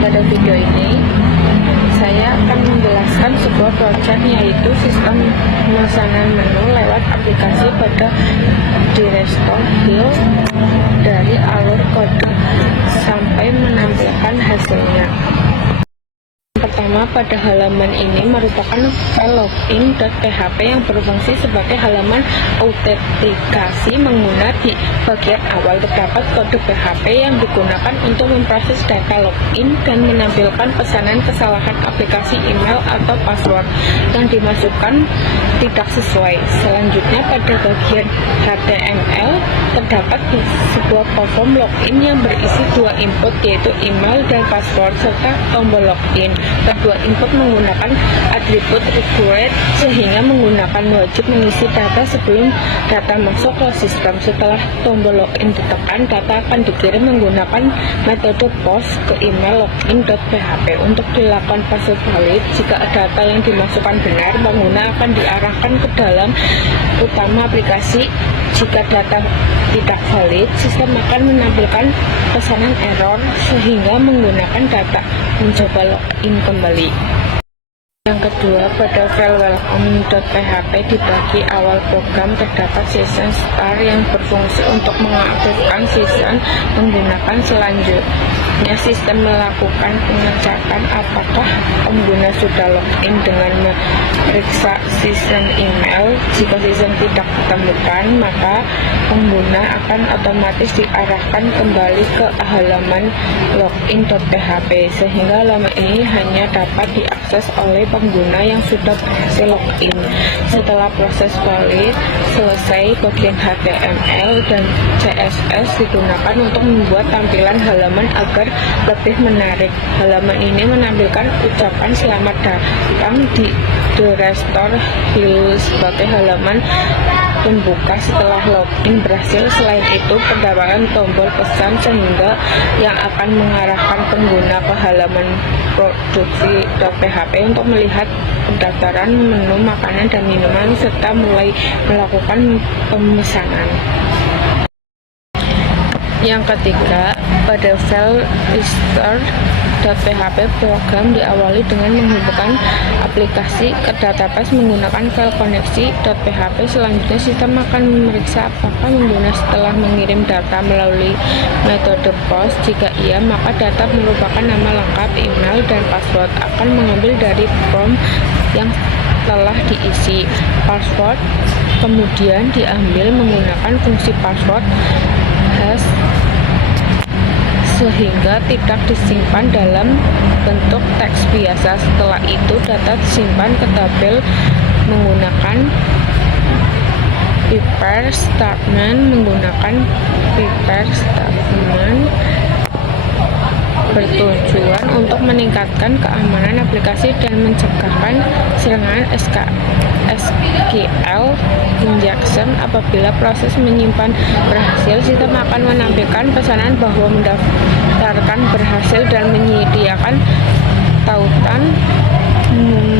Pada video ini saya akan menjelaskan sebuah project, yaitu sistem pemesanan menu lewat aplikasi pada di-restore Hill dari alur kode sampai menampilkan hasilnya. Pertama, pada halaman ini merupakan file login.php yang berfungsi sebagai halaman autentikasi mengguna. Di bagian awal terdapat kode PHP yang digunakan untuk memproses data login dan menampilkan pesanan kesalahan aplikasi email atau password yang dimasukkan tidak sesuai. Selanjutnya, pada bagian HTML terdapat sebuah form login yang berisi dua input, yaitu email dan password serta tombol login. Kedua input menggunakan atribut required, sehingga menggunakan wajib mengisi data sebelum data masuk ke sistem. Setelah tombol login ditekan, data akan dikirim menggunakan metode post ke email login.php. Untuk dilakukan password valid, jika data yang dimasukkan benar, pengguna akan diarahkan ke dalam utama aplikasi. Jika data tidak valid, sistem akan menampilkan pesanan error sehingga menggunakan data mencoba login kembali. Yang kedua, pada file welcome.php di bagian awal program terdapat season star yang berfungsi untuk mengaktifkan season menggunakan selanjutnya. Sistem melakukan pengecekan apakah pengguna sudah login dengan memeriksa season email. Jika season tidak ditemukan, maka pengguna akan otomatis diarahkan kembali ke halaman login.php, sehingga halaman ini hanya dapat diakses oleh pengguna yang sudah berhasil login. Setelah proses valid selesai, bagian HTML dan CSS digunakan untuk membuat tampilan halaman agar lebih menarik. Halaman ini menampilkan ucapan selamat datang di di-restore Hill sebagai halaman pembuka setelah login berhasil. Selain itu, terdapat tombol pesan sehingga yang akan mengarahkan pengguna ke halaman produksi.php untuk melihat pendaftaran menu makanan dan minuman serta mulai melakukan pemesanan. Yang ketiga, pada file restore.php program diawali dengan menghubungkan aplikasi ke database menggunakan file koneksi.php. Selanjutnya, sistem akan memeriksa apakah pengguna setelah mengirim data melalui metode post. Jika iya, maka data merupakan nama lengkap, email, dan password akan mengambil dari form yang telah diisi. Password kemudian diambil menggunakan fungsi password hash sehingga tidak disimpan dalam bentuk teks biasa. Setelah itu, data disimpan ke tabel menggunakan prepare statement. Bertujuan untuk meningkatkan keamanan aplikasi dan mencegahkan serangan SQL injection. Apabila proses menyimpan berhasil, sistem akan menampilkan pesanan bahwa mendaftarkan berhasil dan menyediakan tautan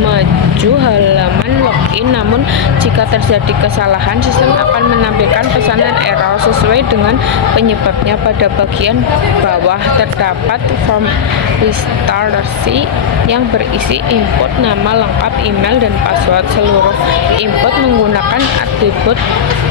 maju halaman login. Namun, jika terjadi kesalahan, sistem akan menampilkan pesanan error sesuai dengan penyebabnya. Pada bagian bawah terdapat form registrasi yang berisi input nama lengkap, email, dan password. Seluruh input menggunakan atribut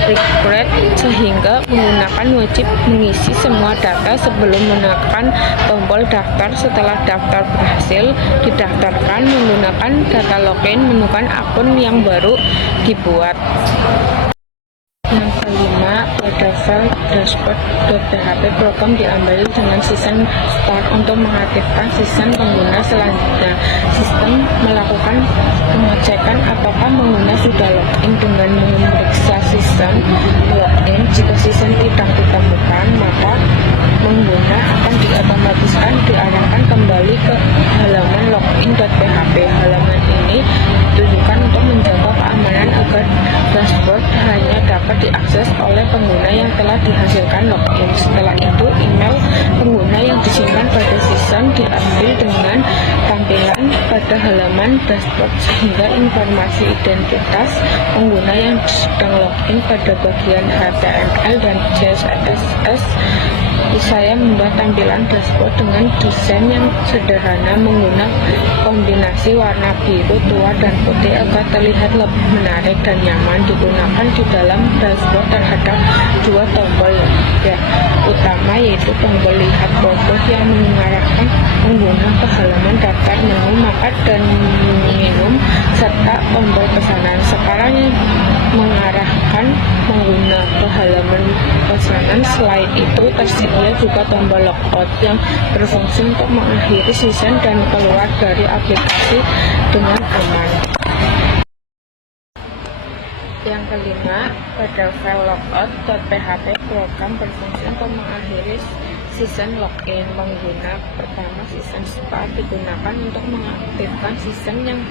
required, sehingga menggunakan wajib mengisi semua data sebelum menekan tombol daftar. Setelah daftar berhasil didaftarkan menggunakan data login, menemukan akun yang baru dibuat. Yang kelima, pada file dashboard.php program diambil dengan season start untuk mengaktifkan season pengguna. Selanjutnya, sistem melakukan pengecekan apakah pengguna sudah login dengan memeriksa season login. Jika season tidak ditemukan, maka pengguna akan diotomatiskan diarahkan kembali ke halaman login.php. Halaman ini ditujukan untuk menjaga keamanan agar dashboard hanya dapat diakses oleh pengguna yang telah dihasilkan login. Setelah itu, email pengguna yang disimpan pada season diambil dengan tampilan pada halaman dashboard, sehingga informasi identitas pengguna yang sedang login pada bagian HTML dan CSS Saya membuat tampilan dashboard dengan desain yang sederhana menggunakan kombinasi warna biru tua dan putih agar terlihat lebih menarik dan nyaman digunakan di dalam dashboard. Terhadap dua tombol utama, yaitu tombol lihat foto yang mengarahkan pengguna ke halaman daftar menu makan dan minum, serta tombol pesanan sekarang yang mengarahkan pengguna ke halaman pesanan. Selain itu, tersedia juga tombol logout yang berfungsi untuk mengakhiri season dan keluar dari aplikasi dengan aman. Yang kelima, pada file logout.php, program berfungsi untuk mengakhiri season login pengguna. Pertama, season start digunakan untuk mengaktifkan season yang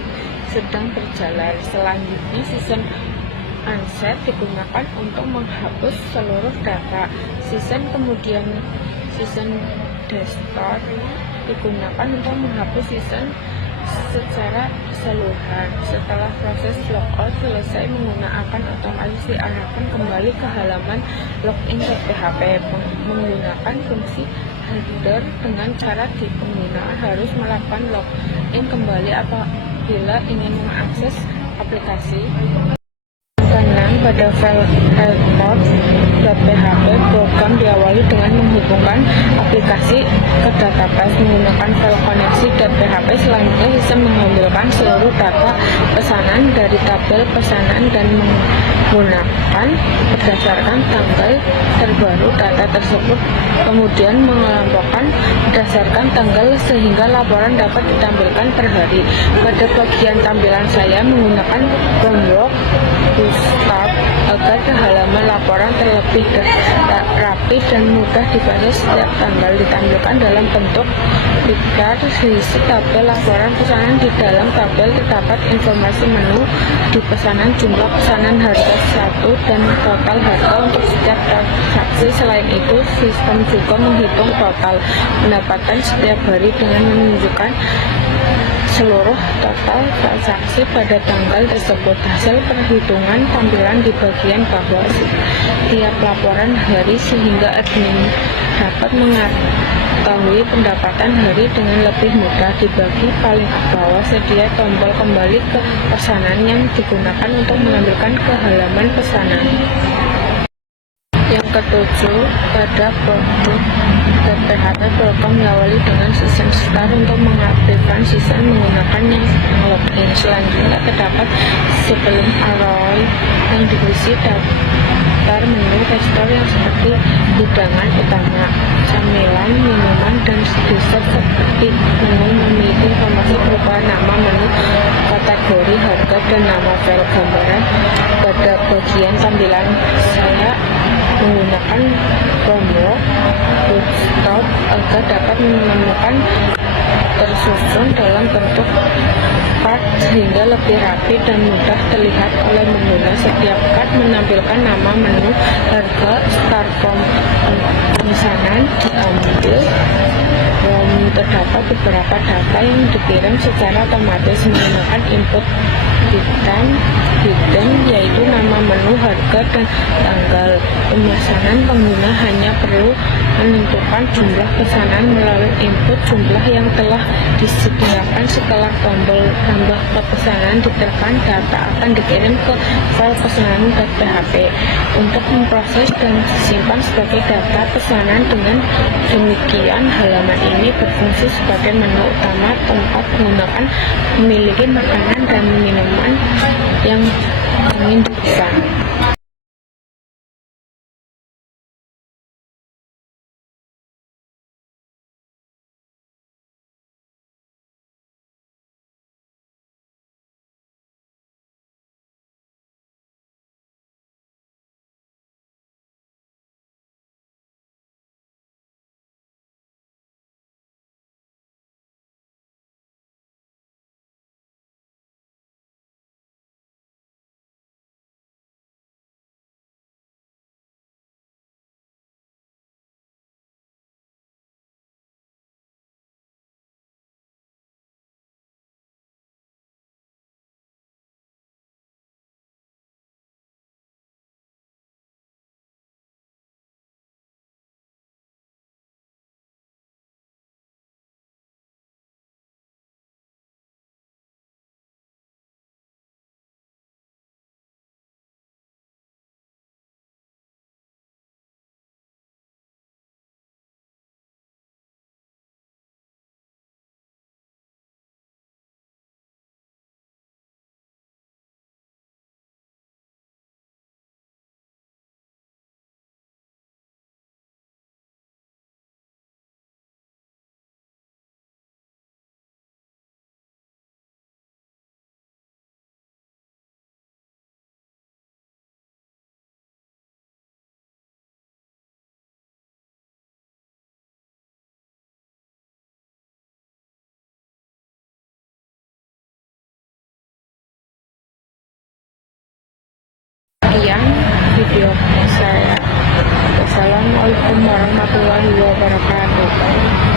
sedang berjalan. Selanjutnya, season unset digunakan untuk menghapus seluruh data season. Kemudian season desktop digunakan untuk menghapus season secara keseluruhan. Setelah proses logout selesai, menggunakan otomatis diarahkan kembali ke halaman login.php menggunakan fungsi header. Dengan cara pengguna harus melakukan login kembali apabila ingin mengakses aplikasi. Pada file output.php, program diawali dengan menghubungkan aplikasi ke database menggunakan file koneksi.php. Selanjutnya, sistem mengambilkan seluruh data pesanan dari tabel pesanan dan menggunakan berdasarkan tanggal terbaru data tersebut, kemudian mengelompokkan berdasarkan tanggal sehingga laporan dapat ditampilkan per hari. Pada bagian tampilan, saya menggunakan framework Bootstrap agar halaman laporan terlebih rapi dan mudah dibaca. Setiap tanggal ditampilkan dalam bentuk picar diisi tabel laporan pesanan. Di dalam tabel terdapat informasi menu di pesanan, jumlah pesanan, harga satu, dan total harga untuk setiap transaksi. Selain itu, sistem juga menghitung total pendapatan setiap hari dengan menunjukkan seluruh total transaksi pada tanggal tersebut. Hasil perhitungan tampilan di bagian bawah setiap laporan hari sehingga admin dapat mengetahui pendapatan hari dengan lebih mudah. Di bagian paling bawah sedia tombol kembali ke pesanan yang digunakan untuk mengambilkan ke halaman pesanan. Yang ketujuh, pada produk.php, program diawali dengan season start untuk mengaktifkan season menggunakan yang login. Selanjutnya, terdapat sebelum arrow yang diisi daftar menu restoran yang seperti hidangan utama, camilan, minuman, dan dessert. Seperti menu memiliki informasi berupa nama menu, kategori, harga, dan nama file gambaran. Pada bagian tampilan, saya menggunakan framework Bootstrap agar dapat menemukan tersusun dalam bentuk card sehingga lebih rapi dan mudah terlihat oleh pengguna. Setiap card menampilkan nama, menu, harga, start from pemesanan diambil dan terdapat beberapa data yang dikirim secara otomatis menggunakan input hidden, yaitu nama, menu, harga, dan tanggal pemesanan. Pengguna hanya perlu menentukan jumlah pesanan melalui input jumlah yang telah disediakan. Setelah tombol tambah ke pesanan ditekan, data akan dikirim ke file pesanan.php untuk memproses dan disimpan sebagai data pesanan. Dengan demikian, halaman ini berfungsi sebagai menu utama tempat menggunakan memiliki makanan dan minuman yang ingin dipesan. sekian video saya. Wassalamualaikum warahmatullahi wabarakatuh.